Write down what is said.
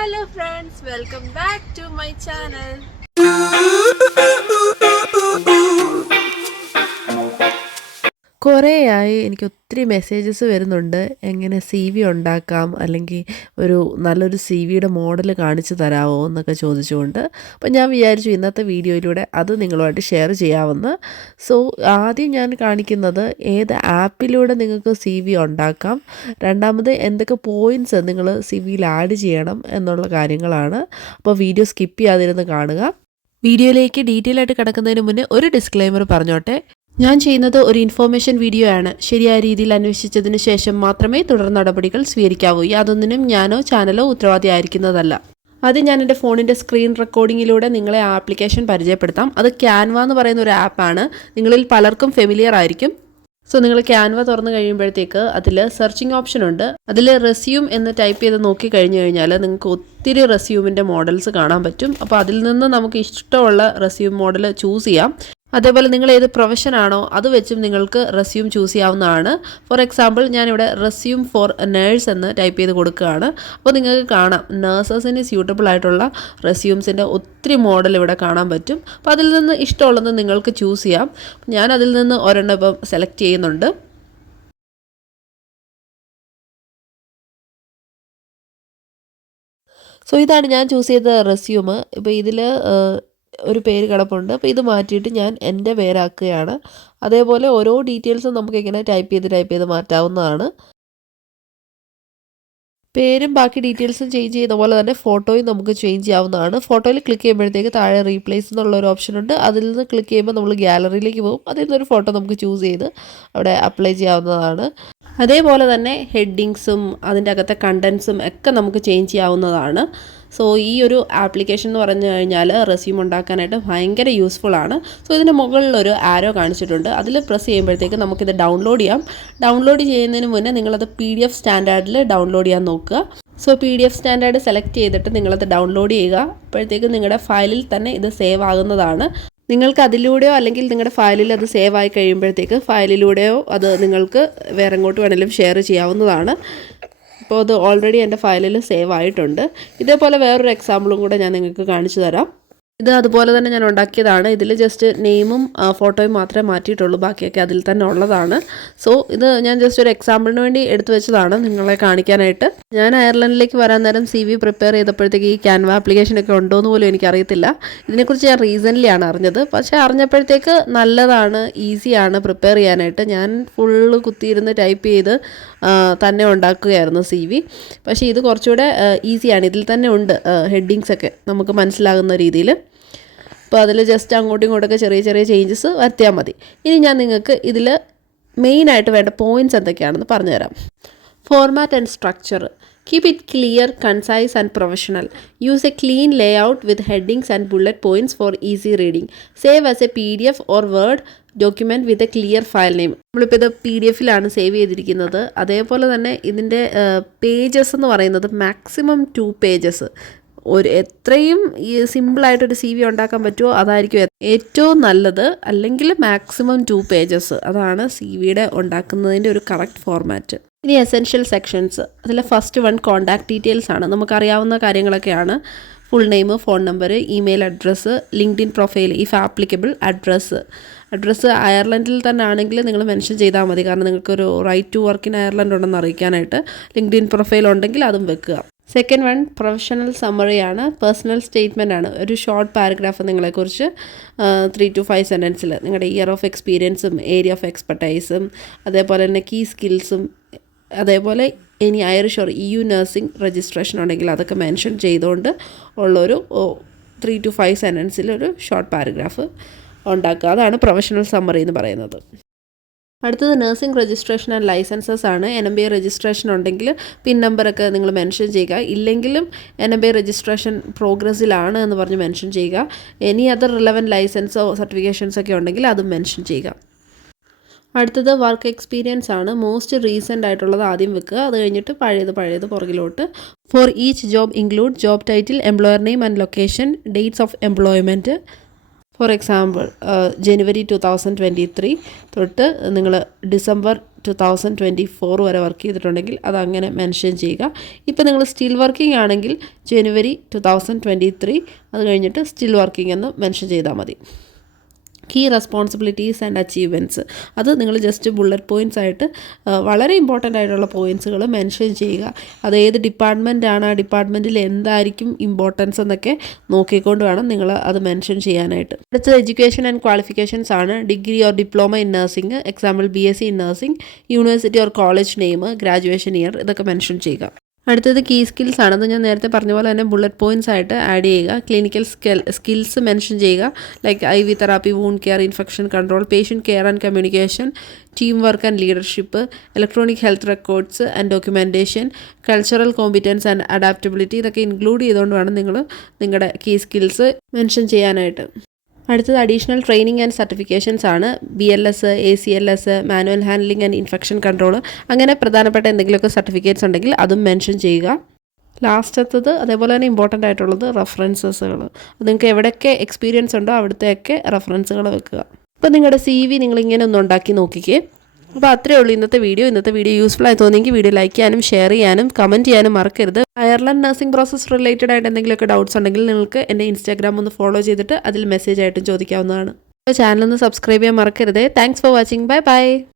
Hello friends, welcome back to my channel. കുറേയായി എനിക്ക് ഒത്തിരി messages വരുന്നുണ്ട് എങ്ങനെ സി വി ഉണ്ടാക്കാം അല്ലെങ്കിൽ നല്ലൊരു സി വിയുടെ മോഡൽ കാണിച്ചു തരാമോ എന്നൊക്കെ ചോദിച്ചുകൊണ്ട്. അപ്പോൾ ഞാൻ വിചാരിച്ചു ഇന്നത്തെ വീഡിയോയിലൂടെ അത് നിങ്ങളുമായിട്ട് ഷെയർ ചെയ്യാമെന്ന്. സോ ആദ്യം ഞാൻ കാണിക്കുന്നത് ഏത് ആപ്പിലൂടെ നിങ്ങൾക്ക് സി വി ഉണ്ടാക്കാം, രണ്ടാമത് എന്തൊക്കെ പോയിൻറ്റ്സ് നിങ്ങൾ സി വിയിൽ ആഡ് ചെയ്യണം എന്നുള്ള കാര്യങ്ങളാണ്. അപ്പോൾ വീഡിയോ സ്കിപ്പ് ചെയ്യാതിരുന്ന് കാണുക. വീഡിയോയിലേക്ക് ഡീറ്റെയിൽ ആയിട്ട് കിടക്കുന്നതിന് മുന്നേ ഒരു ഡിസ്ക്ലെയിമർ പറഞ്ഞോട്ടെ. ഞാൻ ചെയ്യുന്നത് ഒരു ഇൻഫോർമേഷൻ വീഡിയോ ആണ്. ശരിയായ രീതിയിൽ അന്വേഷിച്ചതിന് ശേഷം മാത്രമേ തുടർ നടപടികൾ സ്വീകരിക്കാവൂ. യാതൊന്നിനും ഞാനോ ചാനലോ ഉത്തരവാദിയായിരിക്കുന്നതല്ല. ആദ്യം ഞാൻ എൻ്റെ ഫോണിൻ്റെ സ്ക്രീൻ റെക്കോർഡിങ്ങിലൂടെ നിങ്ങളെ ആ ആപ്ലിക്കേഷൻ പരിചയപ്പെടുത്താം. അത് ക്യാൻവ എന്ന് പറയുന്ന ഒരു ആപ്പാണ്. നിങ്ങളിൽ പലർക്കും ഫെമിലിയർ ആയിരിക്കും. സോ നിങ്ങൾ ക്യാൻവ തുറന്നു കഴിയുമ്പോഴത്തേക്ക് അതിൽ സെർച്ചിങ് ഓപ്ഷൻ ഉണ്ട്. അതിൽ റെസ്യൂം എന്ന് ടൈപ്പ് ചെയ്ത് നോക്കി കഴിഞ്ഞു കഴിഞ്ഞാൽ നിങ്ങൾക്ക് ഒത്തിരി റെസ്യൂമിൻ്റെ മോഡൽസ് കാണാൻ പറ്റും. അപ്പോൾ അതിൽ നിന്ന് നമുക്ക് ഇഷ്ടമുള്ള റെസ്യൂം മോഡൽ ചൂസ് ചെയ്യാം. അതേപോലെ നിങ്ങൾ ഏത് പ്രൊഫഷനാണോ അത് വെച്ചും നിങ്ങൾക്ക് റെസ്യൂം ചൂസ് ചെയ്യാവുന്നതാണ്. ഫോർ എക്സാമ്പിൾ ഞാനിവിടെ റെസ്യൂം ഫോർ നേഴ്സ് എന്ന് ടൈപ്പ് ചെയ്ത് കൊടുക്കുകയാണ്. അപ്പോൾ നിങ്ങൾക്ക് കാണാം നേഴ്സസിന് സ്യൂട്ടബിൾ ആയിട്ടുള്ള റെസ്യൂംസിൻ്റെ ഒത്തിരി മോഡൽ ഇവിടെ കാണാൻ പറ്റും. അപ്പോൾ അതിൽ നിന്ന് ഇഷ്ടമുള്ളത് നിങ്ങൾക്ക് ചൂസ് ചെയ്യാം. ഞാൻ അതിൽ നിന്ന് ഒരെണ്ണം ഇപ്പം സെലക്ട് ചെയ്യുന്നുണ്ട്. സോ ഇതാണ് ഞാൻ ചൂസ് ചെയ്ത റെസ്യൂം. ഇപ്പോൾ ഇതിൽ ഒരു പേര് കിടപ്പുണ്ട്. അപ്പോൾ ഇത് മാറ്റിയിട്ട് ഞാൻ എൻ്റെ പേരാക്കുകയാണ്. അതേപോലെ ഓരോ ഡീറ്റെയിൽസും നമുക്കിങ്ങനെ ടൈപ്പ് ചെയ്ത് മാറ്റാവുന്നതാണ്. പേരും ബാക്കി ഡീറ്റെയിൽസും ചേഞ്ച് ചെയ്യുന്ന പോലെ തന്നെ ഫോട്ടോയും നമുക്ക് ചേഞ്ച് ചെയ്യാവുന്നതാണ്. ഫോട്ടോയിൽ ക്ലിക്ക് ചെയ്യുമ്പോഴത്തേക്ക് താഴെ റീപ്ലേസ് എന്നുള്ളൊരു ഓപ്ഷൻ ഉണ്ട്. അതിൽ നിന്ന് ക്ലിക്ക് ചെയ്യുമ്പോൾ നമ്മൾ ഗാലറിയിലേക്ക് പോകും. അതിൽ നിന്നൊരു ഫോട്ടോ നമുക്ക് ചൂസ് ചെയ്ത് അവിടെ അപ്ലൈ ചെയ്യാവുന്നതാണ്. അതേപോലെ തന്നെ ഹെഡിങ്സും അതിൻ്റെ അകത്തെ കണ്ടൻസും ഒക്കെ നമുക്ക് ചേഞ്ച് ചെയ്യാവുന്നതാണ്. സോ ഈ ഒരു ആപ്ലിക്കേഷൻ എന്ന് പറഞ്ഞു കഴിഞ്ഞാൽ റെസ്യൂം ഉണ്ടാക്കാനായിട്ട് ഭയങ്കര യൂസ്ഫുൾ ആണ്. സോ ഇതിൻ്റെ മുകളിലൊരു ആരോ കാണിച്ചിട്ടുണ്ട്. അതിൽ പ്രസ് ചെയ്യുമ്പോഴത്തേക്ക് നമുക്കിത് ഡൗൺലോഡ് ചെയ്യാം. ഡൗൺലോഡ് ചെയ്യുന്നതിന് മുന്നേ നിങ്ങളത് PDF സ്റ്റാൻഡേർഡിൽ ഡൗൺലോഡ് ചെയ്യാൻ നോക്കുക. സോ PDF സ്റ്റാൻഡേർഡ് സെലക്ട് ചെയ്തിട്ട് നിങ്ങളത് ഡൗൺലോഡ് ചെയ്യുക. അപ്പോഴത്തേക്ക് നിങ്ങളുടെ ഫയലിൽ തന്നെ ഇത് സേവ് ആകുന്നതാണ്. നിങ്ങൾക്ക് അതിലൂടെയോ അല്ലെങ്കിൽ നിങ്ങളുടെ ഫയലിൽ അത് സേവ് ആയി കഴിയുമ്പോഴത്തേക്ക് ഫയലിലൂടെയോ അത് നിങ്ങൾക്ക് വേറെ എങ്ങോട്ട് വേണമെങ്കിലും ഷെയർ ചെയ്യാവുന്നതാണ്. അപ്പോൾ അത് ഓൾറെഡി എൻ്റെ ഫയലിൽ സേവ് ആയിട്ടുണ്ട്. ഇതേപോലെ വേറൊരു എക്സാമ്പിളും കൂടെ ഞാൻ നിങ്ങൾക്ക് കാണിച്ചു തരാം. ഇത് അതുപോലെ തന്നെ ഞാൻ ഉണ്ടാക്കിയതാണ്. ഇതിൽ ജസ്റ്റ് നെയിമും ഫോട്ടോയും മാത്രമേ മാറ്റിയിട്ടുള്ളൂ, ബാക്കിയൊക്കെ അതിൽ തന്നെ ഉള്ളതാണ്. സോ ഇത് ഞാൻ ജസ്റ്റ് ഒരു എക്സാമ്പിളിന് വേണ്ടി എടുത്തു വെച്ചതാണ് നിങ്ങളെ കാണിക്കാനായിട്ട്. ഞാൻ അയർലൻഡിലേക്ക് വരാൻ നേരം CV പ്രിപ്പയർ ചെയ്തപ്പോഴത്തേക്ക് ഈ ക്യാൻവ ആപ്ലിക്കേഷനൊക്കെ ഉണ്ടോ എന്ന് പോലും എനിക്കറിയത്തില്ല. ഇതിനെക്കുറിച്ച് ഞാൻ റീസെൻ്റ്ലി ആണ് അറിഞ്ഞത്. പക്ഷേ അറിഞ്ഞപ്പോഴത്തേക്ക് നല്ലതാണ്, ഈസിയാണ് പ്രിപ്പയർ ചെയ്യാനായിട്ട്. ഞാൻ ഫുള്ള് കുത്തിയിരുന്ന് ടൈപ്പ് ചെയ്ത് തന്നെ ഉണ്ടാക്കുകയായിരുന്നു CV. പക്ഷേ ഇത് കുറച്ചുകൂടെ ഈസിയാണ്. ഇതിൽ തന്നെ ഉണ്ട് ഹെഡിങ്സൊക്കെ നമുക്ക് മനസ്സിലാകുന്ന രീതിയിൽ. അപ്പോൾ അതിൽ ജസ്റ്റ് അങ്ങോട്ടും ഇങ്ങോട്ടൊക്കെ ചെറിയ ചെറിയ ചേഞ്ചസ് വരുത്തിയാൽ മതി. ഇനി ഞാൻ നിങ്ങൾക്ക് ഇതിൽ മെയിനായിട്ട് വേണ്ട പോയിൻറ്റ്സ് എന്തൊക്കെയാണെന്ന് പറഞ്ഞുതരാം. Format and structure. Keep it clear, concise and professional. Use a clean layout with headings and bullet points for easy reading. Save as a PDF or Word document with a clear file name. നമ്മളിപ്പോൾ ഇത് PDF-ലാണ് save ചെയ്തിരിക്കുന്നത്. അതേപോലെ തന്നെ ഇതിൻ്റെ pages എന്ന് പറയുന്നത് maximum 2 pages. എത്രയും സിമ്പിളായിട്ടൊരു CV ഉണ്ടാക്കാൻ പറ്റുമോ അതായിരിക്കും ഏറ്റവും നല്ലത്. അല്ലെങ്കിൽ മാക്സിമം 2 pages. അതാണ് CVയുടെ ഉണ്ടാക്കുന്നതിൻ്റെ ഒരു കറക്റ്റ് ഫോർമാറ്റ്. ഇനി എസെൻഷ്യൽ സെക്ഷൻസ്. അതിൽ ഫസ്റ്റ് വൺ കോൺടാക്ട് ഡീറ്റെയിൽസ് ആണ്. നമുക്കറിയാവുന്ന കാര്യങ്ങളൊക്കെയാണ്. Full name, phone number, email address, LinkedIn profile if applicable, address അയർലൻഡിൽ തന്നെ ആണെങ്കിൽ നിങ്ങൾ മെൻഷൻ ചെയ്താൽ മതി. കാരണം നിങ്ങൾക്കൊരു right to work in Ireland ഉണ്ടെന്ന് അറിയിക്കാനായിട്ട്. ലിങ്ക്ഡിൻ പ്രൊഫൈൽ ഉണ്ടെങ്കിൽ അതും വെക്കുക. സെക്കൻഡ് വൺ പ്രൊഫഷണൽ സമ്മറിയാണ്. പേഴ്സണൽ സ്റ്റേറ്റ്മെൻ്റ് ആണ്. ഒരു ഷോർട്ട് പാരഗ്രാഫ് നിങ്ങളെക്കുറിച്ച് 3 to 5 സെൻറ്റൻസിൽ നിങ്ങളുടെ ഇയർ ഓഫ് എക്സ്പീരിയൻസും ഏരിയ ഓഫ് എക്സ്പെർട്ടൈസും അതേപോലെ തന്നെ കീ സ്കിൽസും അതേപോലെ ഇനി Irish or EU nursing registration ഉണ്ടെങ്കിൽ അതൊക്കെ മെൻഷൻ ചെയ്തുകൊണ്ട് ഉള്ളൊരു 3 to 5 സെൻറ്റൻസിൽ ഒരു ഷോർട്ട് പാരഗ്രാഫ് ഉണ്ടാക്കുക. അതാണ് പ്രൊഫഷണൽ സമ്മറി എന്ന് പറയുന്നത്. അടുത്തത് നഴ്സിംഗ് രജിസ്ട്രേഷൻ ആൻഡ് ലൈസൻസസ് ആണ്. NMBA രജിസ്ട്രേഷൻ ഉണ്ടെങ്കിൽ പിൻ നമ്പറൊക്കെ നിങ്ങൾ മെൻഷൻ ചെയ്യുക. ഇല്ലെങ്കിലും NMBA രജിസ്ട്രേഷൻ പ്രോഗ്രസ്സിലാണ് എന്ന് പറഞ്ഞ് മെൻഷൻ ചെയ്യുക. എനി അതർ റിലവൻറ്റ് ലൈസൻസോ സർട്ടിഫിക്കേഷൻസോ ഒക്കെ ഉണ്ടെങ്കിൽ അതും മെൻഷൻ ചെയ്യുക. അടുത്തത് വർക്ക് എക്സ്പീരിയൻസ് ആണ്. മോസ്റ്റ് റീസെൻ്റ് ആയിട്ടുള്ളത് ആദ്യം വെക്കുക. അത് കഴിഞ്ഞിട്ട് പഴയത് പുറകിലോട്ട്. For each job include job title, employer name and location, dates of employment. For example January 2023 തൊട്ട് നിങ്ങൾ ഡിസംബർ 2024 വരെ വർക്ക് ചെയ്തിട്ടുണ്ടെങ്കിൽ അതങ്ങനെ മെൻഷൻ ചെയ്യുക. ഇപ്പോൾ നിങ്ങൾ സ്റ്റിൽ വർക്കിംഗ് ആണെങ്കിൽ ജനുവരി 2023 അത് കഴിഞ്ഞിട്ട് സ്റ്റിൽ വർക്കിംഗ് എന്ന് മെൻഷൻ ചെയ്താൽ മതി. കീ റെസ്പോൺസിബിലിറ്റീസ് ആൻഡ് അച്ചീവ്മെൻറ്റ്സ് അത് നിങ്ങൾ ജസ്റ്റ് ബുള്ളറ്റ് പോയിൻറ്റ്സ് ആയിട്ട് വളരെ ഇമ്പോർട്ടൻ്റ് ആയിട്ടുള്ള പോയിൻറ്റ്സുകൾ മെൻഷൻ ചെയ്യുക. അത് ഏത് ഡിപ്പാർട്ട്മെൻറ്റാണ്, ആ ഡിപ്പാർട്ട്മെൻറ്റിൽ എന്തായിരിക്കും ഇമ്പോർട്ടൻസ് എന്നൊക്കെ നോക്കിക്കൊണ്ട് വേണം നിങ്ങൾ അത് മെൻഷൻ ചെയ്യാനായിട്ട്. അടുത്തത് എഡ്യൂക്കേഷൻ ആൻഡ് ക്വാളിഫിക്കേഷൻസ് ആണ്. Degree or diploma in nursing, example BSc in nursing, university or college name, graduation year, ഇതൊക്കെ മെൻഷൻ ചെയ്യുക. അടുത്തത് കീ സ്കിൽസ് ആണ്. അത് ഞാൻ നേരത്തെ പറഞ്ഞ പോലെ തന്നെ ബുള്ളറ്റ് പോയിൻറ്റ്സ് ആയിട്ട് ആഡ് ചെയ്യുക. ക്ലിനിക്കൽ സ്കിൽസ് മെൻഷൻ ചെയ്യുക. Like IV therapy, wound care, infection control, patient care and communication, team work and leadership, electronic health records and documentation, cultural competence and adaptability, ഇതൊക്കെ ഇൻക്ലൂഡ് ചെയ്തുകൊണ്ട് വേണം നിങ്ങൾ നിങ്ങളുടെ key skills mention ചെയ്യാനായിട്ട്. അടുത്തത് additional training and certifications ആണ്. BLS, ACLS, manual handling and infection control, അങ്ങനെ പ്രധാനപ്പെട്ട എന്തെങ്കിലുമൊക്കെ സർട്ടിഫിക്കറ്റ്സ് ഉണ്ടെങ്കിൽ അതും മെൻഷൻ ചെയ്യുക. ലാസ്റ്റത്തത് അതേപോലെ തന്നെ ഇമ്പോർട്ടൻ്റ് ആയിട്ടുള്ളത് റെഫറൻസസുകൾ. നിങ്ങൾക്ക് എവിടെയൊക്കെ എക്സ്പീരിയൻസ് ഉണ്ടോ അവിടുത്തെയൊക്കെ റെഫറൻസുകൾ വെക്കുക. അപ്പോൾ നിങ്ങളുടെ CV നിങ്ങളിങ്ങനെ ഒന്ന് ഉണ്ടാക്കി നോക്കിക്കേ. അപ്പോൾ അത്രയേ ഉള്ളൂ ഇന്നത്തെ വീഡിയോ യൂസ്ഫുൾ ആയി തോന്നിയെങ്കിൽ വീഡിയോ ലൈക്ക് ചെയ്യാനും ഷെയർ ചെയ്യാനും കമൻറ്റ് ചെയ്യാനും മറക്കരുത്. അയർലൻഡ് നഴ്സിംഗ് പ്രോസസ് റിലേറ്റഡ് ആയിട്ട് എന്തെങ്കിലുമൊക്കെ ഡൗട്ട്സ് ഉണ്ടെങ്കിൽ നിങ്ങൾക്ക് എൻ്റെ ഇൻസ്റ്റാഗ്രാം ഒന്ന് ഫോളോ ചെയ്തിട്ട് അതിൽ മെസ്സേജ് ആയിട്ടും ചോദിക്കാവുന്നതാണ്. അപ്പോൾ ചാനൽ ഒന്ന് സബ്സ്ക്രൈബ് ചെയ്യാൻ മറക്കരുത്. Thanks for watching. Bye bye.